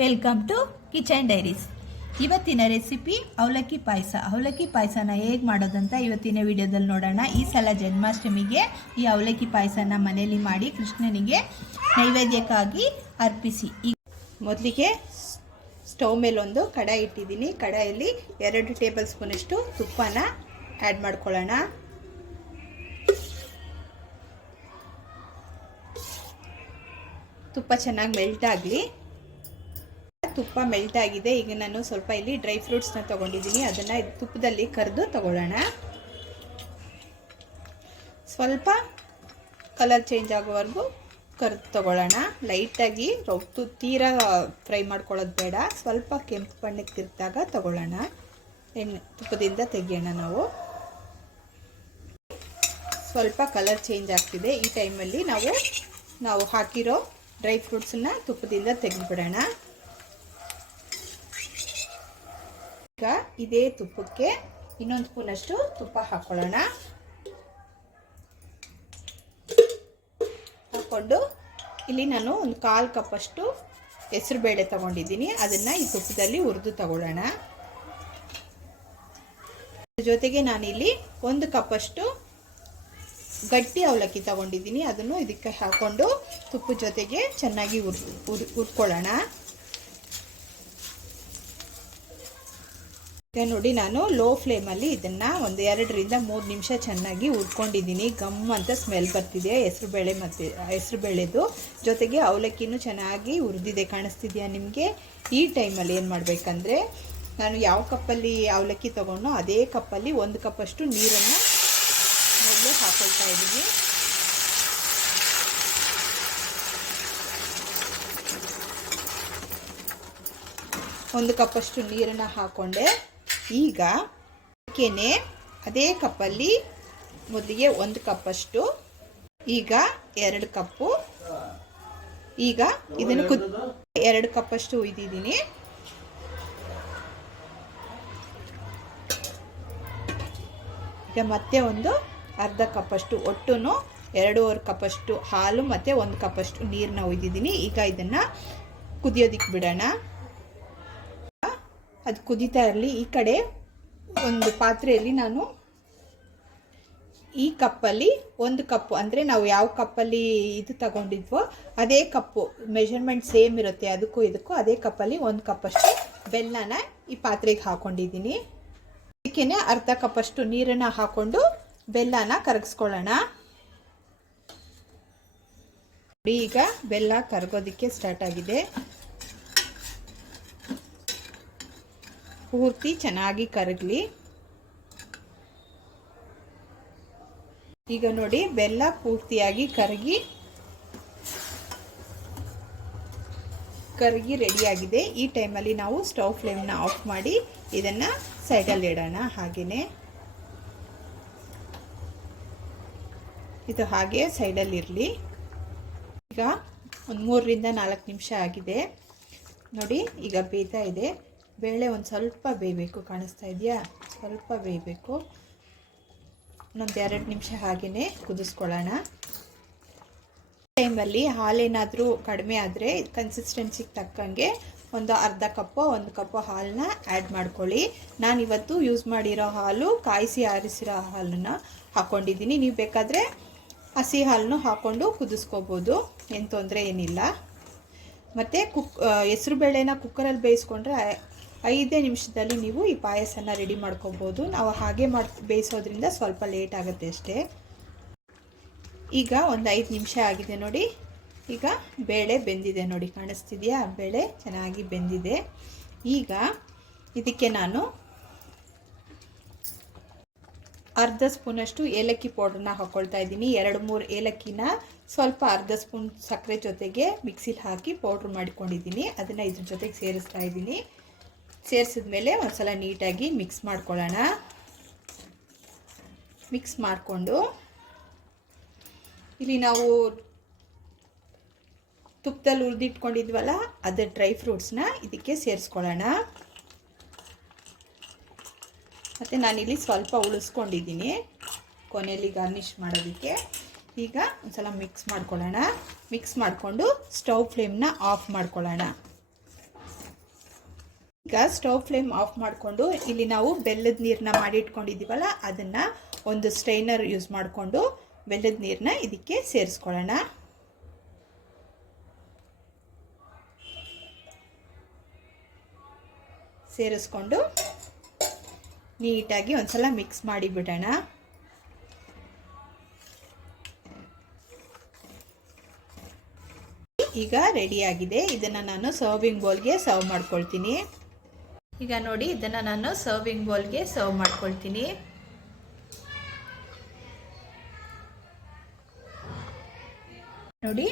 Welcome to kitchen diaries ಇವತ್ತಿನ recipe ಅವಲಕ್ಕಿ ಪಾಯಸ. ಅವಲಕ್ಕಿ ಪಾಯಸನ ಹೇಗೆ ಮಾಡೋದಂತ ಇವತ್ತಿನ ವಿಡಿಯೋದಲ್ಲಿ ನೋಡೋಣ. ಈ ಸಲ ಜನ್ಮಾಷ್ಟಮಿಗೆ ಈ ಅವಲಕ್ಕಿ ಪಾಯಸನ ಮನೆಯಲ್ಲಿ ಮಾಡಿ ಕೃಷ್ಣನಿಗೆ ನೈವೇದ್ಯಕ್ಕಾಗಿ ಅರ್ಪಿಸಿ. ಈ ಮೊದಲಿಗೆ ಸ್ಟವ್ ಮೇಲೆ ಒಂದು ಕಡಾಯಿ ಇಟ್ಟಿದ್ದೀನಿ. ಕಡಾಯಲ್ಲಿ ಎರಡು ಟೇಬಲ್ ಸ್ಪೂನಷ್ಟು ತುಪ್ಪನ ಆ್ಯಡ್ ಮಾಡ್ಕೊಳ್ಳೋಣ. ತುಪ್ಪ ಚೆನ್ನಾಗಿ ಮೆಲ್ಟ್ ಆಗಲಿ. ತುಪ್ಪ ಮೆಲ್ಟ್ ಆಗಿದೆ. ಈಗ ನಾನು ಸ್ವಲ್ಪ ಇಲ್ಲಿ ಡ್ರೈ ಫ್ರೂಟ್ಸ್ನ ತೊಗೊಂಡಿದ್ದೀನಿ. ಅದನ್ನು ತುಪ್ಪದಲ್ಲಿ ಕರೆದು ತಗೊಳ್ಳೋಣ. ಸ್ವಲ್ಪ ಕಲರ್ ಚೇಂಜ್ ಆಗೋವರೆಗೂ ಕರೆದು ತಗೊಳ್ಳೋಣ. ಲೈಟಾಗಿ ರೊಟ್ಟು ತೀರಾ ಫ್ರೈ ಮಾಡ್ಕೊಳ್ಳೋದು ಬೇಡ. ಸ್ವಲ್ಪ ಕೆಂಪು ಬಣ್ಣಕ್ಕೆ ತಿರ್ತಾಗ ತಗೊಳ್ಳೋಣ. ಎಣ್ಣೆ, ತುಪ್ಪದಿಂದ ತೆಗಿಯೋಣ ನಾವು. ಸ್ವಲ್ಪ ಕಲರ್ ಚೇಂಜ್ ಆಗ್ತಿದೆ. ಈ ಟೈಮಲ್ಲಿ ನಾವು ನಾವು ಹಾಕಿರೋ ಡ್ರೈ ಫ್ರೂಟ್ಸನ್ನ ತುಪ್ಪದಿಂದ ತೆಗೆದುಬಿಡೋಣ. ಈಗ ಇದೇ ತುಪ್ಪಕ್ಕೆ ಇನ್ನೊಂದು ಸ್ಪೂನಷ್ಟು ತುಪ್ಪ ಹಾಕೊಳ್ಳೋಣ. ಹಾಕ್ಕೊಂಡು ಇಲ್ಲಿ ನಾನು ಒಂದು ಕಾಲು ಕಪ್ಪಷ್ಟು ಹೆಸರುಬೇಳೆ ತಗೊಂಡಿದ್ದೀನಿ. ಅದನ್ನು ಈ ತುಪ್ಪದಲ್ಲಿ ಹುರಿದು ತಗೊಳ್ಳೋಣ. ಜೊತೆಗೆ ನಾನಿಲ್ಲಿ ಒಂದು ಕಪ್ಪಷ್ಟು ಗಟ್ಟಿ ಅವಲಕ್ಕಿ ತಗೊಂಡಿದ್ದೀನಿ. ಅದನ್ನು ಇದಕ್ಕೆ ಹಾಕ್ಕೊಂಡು ತುಪ್ಪದ ಜೊತೆಗೆ ಚೆನ್ನಾಗಿ ಉರ್ ಹುರ್ ಹುರ್ಕೊಳ್ಳೋಣ. ನೋಡಿ ನಾನು ಲೋ ಫ್ಲೇಮಲ್ಲಿ ಇದನ್ನು ಒಂದು ಎರಡರಿಂದ ಮೂರು ನಿಮಿಷ ಚೆನ್ನಾಗಿ ಹುರ್ಕೊಂಡಿದ್ದೀನಿ. ಗಮ್ ಅಂತ ಸ್ಮೆಲ್ ಬರ್ತಿದೆ. ಹೆಸರುಬೇಳೆ ಮತ್ತು ಹೆಸರುಬೇಳೆದು ಜೊತೆಗೆ ಅವಲಕ್ಕಿನೂ ಚೆನ್ನಾಗಿ ಹುರಿದಿದೆ. ಕಾಣಿಸ್ತಿದೆಯಾ ನಿಮಗೆ? ಈ ಟೈಮಲ್ಲಿ ಏನು ಮಾಡಬೇಕಂದ್ರೆ, ನಾನು ಯಾವ ಕಪ್ಪಲ್ಲಿ ಅವಲಕ್ಕಿ ತೊಗೊಂಡೋ ಅದೇ ಕಪ್ಪಲ್ಲಿ ಒಂದು ಕಪ್ಪಷ್ಟು ನೀರನ್ನು ಮೊದಲು ಹಾಕೊಳ್ತಾ ಇದ್ದೀನಿ. ಒಂದು ಕಪ್ಪಷ್ಟು ನೀರನ್ನು ಹಾಕೊಂಡೆ. ಈಗ ಅದಕ್ಕೇನೆ ಅದೇ ಕಪ್ಪಲ್ಲಿ ಮೊದಲಿಗೆ ಒಂದು ಕಪ್ಪಷ್ಟು, ಈಗ ಎರಡು ಕಪ್ಪು. ಈಗ ಇದನ್ನು ಕುದ್ ಎರಡು ಕಪ್ಪಷ್ಟು ಉಯ್ದಿದ್ದೀನಿ. ಈಗ ಮತ್ತೆ ಒಂದು ಅರ್ಧ ಕಪ್ಪಷ್ಟು ಒಟ್ಟು ಎರಡೂವರೆ ಕಪ್ಪಷ್ಟು ಹಾಲು, ಮತ್ತು ಒಂದು ಕಪ್ಪಷ್ಟು ನೀರನ್ನ ಉಯ್ದಿದ್ದೀನಿ. ಈಗ ಇದನ್ನು ಕುದಿಯೋದಿಕ್ಕೆ ಬಿಡೋಣ. ಅದು ಕುದೀತಾ ಇರಲಿ. ಈ ಕಡೆ ಒಂದು ಪಾತ್ರೆಯಲ್ಲಿ ನಾನು ಈ ಕಪ್ಪಲ್ಲಿ ಒಂದು ಕಪ್ಪು, ಅಂದರೆ ನಾವು ಯಾವ ಕಪ್ಪಲ್ಲಿ ಇದು ತಗೊಂಡಿದ್ವೋ ಅದೇ ಕಪ್ಪು ಮೆಷರ್ಮೆಂಟ್ ಸೇಮ್ ಇರುತ್ತೆ, ಅದಕ್ಕೂ ಇದಕ್ಕೂ ಅದೇ ಕಪ್ಪಲ್ಲಿ ಒಂದು ಕಪ್ಪಷ್ಟು ಬೆಲ್ಲನ ಈ ಪಾತ್ರೆಗೆ ಹಾಕೊಂಡಿದ್ದೀನಿ. ಅದಕ್ಕೇ ಅರ್ಧ ಕಪ್ಪಷ್ಟು ನೀರನ್ನು ಹಾಕ್ಕೊಂಡು ಬೆಲ್ಲನ ಕರಗಿಸ್ಕೊಳ್ಳೋಣ. ಈಗ ಬೆಲ್ಲ ಕರಗೋದಕ್ಕೆ ಸ್ಟಾರ್ಟ್ ಆಗಿದೆ. ಪೂರ್ತಿ ಚೆನ್ನಾಗಿ ಕರಗಲಿ. ಈಗ ನೋಡಿ, ಬೆಲ್ಲ ಪೂರ್ತಿಯಾಗಿ ಕರಗಿ ಕರಗಿ ರೆಡಿಯಾಗಿದೆ ಈ ಟೈಮಲ್ಲಿ ನಾವು ಸ್ಟವ್ ಫ್ಲೇಮ್ನ ಆಫ್ ಮಾಡಿ ಇದನ್ನು ಸೈಡಲ್ಲಿ ಇಡೋಣ ಹಾಗೆಯೇ ಇದು ಹಾಗೆ ಸೈಡಲ್ಲಿರಲಿ ಈಗ ಒಂದು ಮೂರರಿಂದ ನಾಲ್ಕು ನಿಮಿಷ ಆಗಿದೆ. ನೋಡಿ, ಈಗ ಬೇಯ್ತಾ ಇದೆ. ಬೇಳೆ ಒಂದು ಸ್ವಲ್ಪ ಬೇಯಬೇಕು, ಕಾಣಿಸ್ತಾ ಇದೆಯಾ? ಸ್ವಲ್ಪ ಬೇಯಬೇಕು. ಇನ್ನೊಂದು ಎರಡು ನಿಮಿಷ ಹಾಗೆಯೇ ಕುದಿಸ್ಕೊಳ್ಳೋಣ. ಟೈಮಲ್ಲಿ ಹಾಲೇನಾದರೂ ಕಡಿಮೆ ಆದರೆ ಕನ್ಸಿಸ್ಟೆನ್ಸಿಗೆ ತಕ್ಕಂಗೆ ಒಂದು ಅರ್ಧ ಕಪ್ಪು, ಒಂದು ಕಪ್ಪು ಹಾಲನ್ನ ಆ್ಯಡ್ ಮಾಡ್ಕೊಳ್ಳಿ. ನಾನು ಇವತ್ತು ಯೂಸ್ ಮಾಡಿರೋ ಹಾಲು, ಕಾಯಿಸಿ ಆರಿಸಿರೋ ಹಾಲನ್ನು ಹಾಕ್ಕೊಂಡಿದ್ದೀನಿ ನೀವು ಬೇಕಾದರೆ ಹಸಿ ಹಾಲನ್ನು ಹಾಕ್ಕೊಂಡು ಕುದಿಸ್ಕೋಬೋದು. ಏನು ತೊಂದರೆ ಏನಿಲ್ಲ. ಮತ್ತು ಕುಕ್ ಹೆಸ್ರುಬೇಳೆನ ಕುಕ್ಕರಲ್ಲಿ ಬೇಯಿಸ್ಕೊಂಡ್ರೆ ಐದೇ ನಿಮಿಷದಲ್ಲಿ ನೀವು ಈ ಪಾಯಸನ ರೆಡಿ ಮಾಡ್ಕೋಬೋದು. ನಾವು ಹಾಗೆ ಮಾಡಿ, ಬೇಯಿಸೋದ್ರಿಂದ ಸ್ವಲ್ಪ ಲೇಟ್ ಆಗುತ್ತೆ ಅಷ್ಟೇ. ಈಗ ಒಂದು ಐದು ನಿಮಿಷ ಆಗಿದೆ ನೋಡಿ. ಈಗ ಬೇಳೆ ಬೆಂದಿದೆ ನೋಡಿ. ಕಾಣಿಸ್ತಿದೆಯಾ? ಬೇಳೆ ಚೆನ್ನಾಗಿ ಬೆಂದಿದೆ. ಈಗ ಇದಕ್ಕೆ ನಾನು ಅರ್ಧ ಸ್ಪೂನಷ್ಟು ಏಲಕ್ಕಿ ಪೌಡ್ರನ್ನ ಹಾಕ್ಕೊಳ್ತಾ ಇದ್ದೀನಿ. ಎರಡು ಮೂರು ಏಲಕ್ಕಿನ ಸ್ವಲ್ಪ ಅರ್ಧ ಸ್ಪೂನ್ ಸಕ್ಕರೆ ಜೊತೆಗೆ ಮಿಕ್ಸಿಲಿ ಹಾಕಿ ಪೌಡ್ರ್ ಮಾಡ್ಕೊಂಡಿದ್ದೀನಿ. ಅದನ್ನು ಇದ್ರ ಜೊತೆಗೆ ಸೇರಿಸ್ತಾ ಇದ್ದೀನಿ. ಸೇರಿಸಿದ್ಮೇಲೆ ಒಂದ್ಸಲ ನೀಟಾಗಿ ಮಿಕ್ಸ್ ಮಾಡ್ಕೊಳ್ಳೋಣ. ಮಿಕ್ಸ್ ಮಾಡಿಕೊಂಡು ಇಲ್ಲಿ ನಾವು ತುಪ್ಪದಲ್ಲಿ ಹುರಿದಿಟ್ಕೊಂಡಿದ್ವಲ್ಲ, ಅದು ಡ್ರೈ ಫ್ರೂಟ್ಸ್ನ ಇದಕ್ಕೆ ಸೇರಿಸ್ಕೊಳ್ಳೋಣ. ಮತ್ತು ನಾನಿಲ್ಲಿ ಸ್ವಲ್ಪ ಉಳಿಸ್ಕೊಂಡಿದ್ದೀನಿ, ಕೊನೆಯಲ್ಲಿ ಗಾರ್ನಿಷ್ ಮಾಡೋದಕ್ಕೆ. ಈಗ ಒಂದ್ಸಲ ಮಿಕ್ಸ್ ಮಾಡ್ಕೊಳ್ಳೋಣ. ಮಿಕ್ಸ್ ಮಾಡಿಕೊಂಡು ಸ್ಟೌವ್ ಫ್ಲೇಮ್ನ ಆಫ್ ಮಾಡ್ಕೊಳ್ಳೋಣ. ಈಗ ಸ್ಟವ್ ಫ್ಲೇಮ್ ಆಫ್ ಮಾಡಿಕೊಂಡು ಇಲ್ಲಿ ನಾವು ಬೆಲ್ಲದ ನೀರನ್ನ ಮಾಡಿ ಇಟ್ಕೊಂಡಿದ್ದೀವಲ್ಲ, ಅದನ್ನು ಒಂದು ಸ್ಟ್ರೈನರ್ ಯೂಸ್ ಮಾಡಿಕೊಂಡು ಬೆಲ್ಲದ ನೀರನ್ನ ಇದಕ್ಕೆ ಸೇರಿಸ್ಕೊಳ್ಳೋಣ. ಸೇರಿಸ್ಕೊಂಡು ನೀಟಾಗಿ ಒಂದ್ಸಲ ಮಿಕ್ಸ್ ಮಾಡಿಬಿಡೋಣ ಈಗ ರೆಡಿಯಾಗಿದೆ ಇದನ್ನು ನಾನು ಸರ್ವಿಂಗ್ ಬೌಲ್ಗೆ ಸರ್ವ್ ಮಾಡ್ಕೊಳ್ತೀನಿ. ಈಗ ನೋಡಿ, ಇದನ್ನು ನಾನು ಸರ್ವಿಂಗ್ ಬೌಲ್ಗೆ ಸರ್ವ್ ಮಾಡ್ಕೊಳ್ತೀನಿ. ನೋಡಿ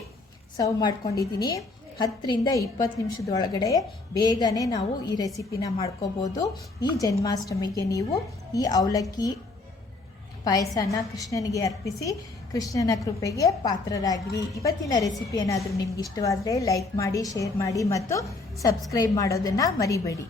ಸರ್ವ್ ಮಾಡ್ಕೊಂಡಿದ್ದೀನಿ. ಹತ್ತರಿಂದ ಇಪ್ಪತ್ತು ನಿಮಿಷದೊಳಗಡೆ ಬೇಗನೆ ನಾವು ಈ ರೆಸಿಪಿನ ಮಾಡ್ಕೋಬೋದು. ಈ ಜನ್ಮಾಷ್ಟಮಿಗೆ ನೀವು ಈ ಅವಲಕ್ಕಿ ಪಾಯಸನ ಕೃಷ್ಣನಿಗೆ ಅರ್ಪಿಸಿ, ಕೃಷ್ಣನ ಕೃಪೆಗೆ ಪಾತ್ರರಾಗಿರಿ. ಇವತ್ತಿನ ರೆಸಿಪಿ ಏನಾದರೂ ನಿಮ್ಗೆ ಇಷ್ಟವಾದರೆ ಲೈಕ್ ಮಾಡಿ ಶೇರ್ ಮಾಡಿ ಮತ್ತು ಸಬ್ಸ್ಕ್ರೈಬ್ ಮಾಡೋದನ್ನು ಮರಿಬೇಡಿ.